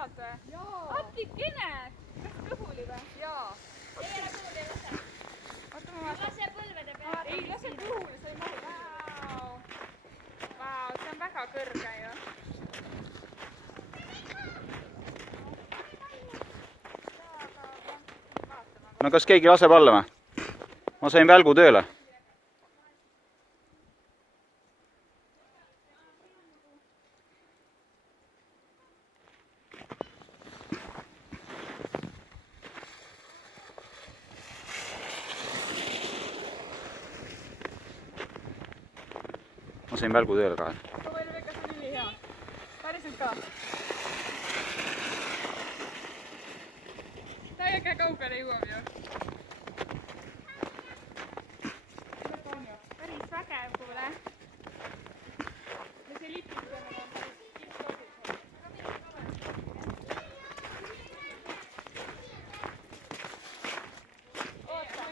head või? Atikene! Kas kõhuli või? Jaa. Ei ole kõhuli, ei lase. Oota, ma vaatan. Lase põlvede peale. Ei, lase kõhuli, sa ei mahu. Vau, see on väga kõrge ju. No kas keegi laseb alla või? Ma sain välgu tööle. Ma sain välgu tööle ka. Too meil Veka, see on ülihea. Päriselt ka. Täiega kaugele jõuab ju. Päris vägev, kuule. Ja see lipid peale on päris kipptoobid. Oota.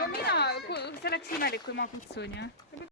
Ja mina, see oleks imelik, kui ma kutsun ju.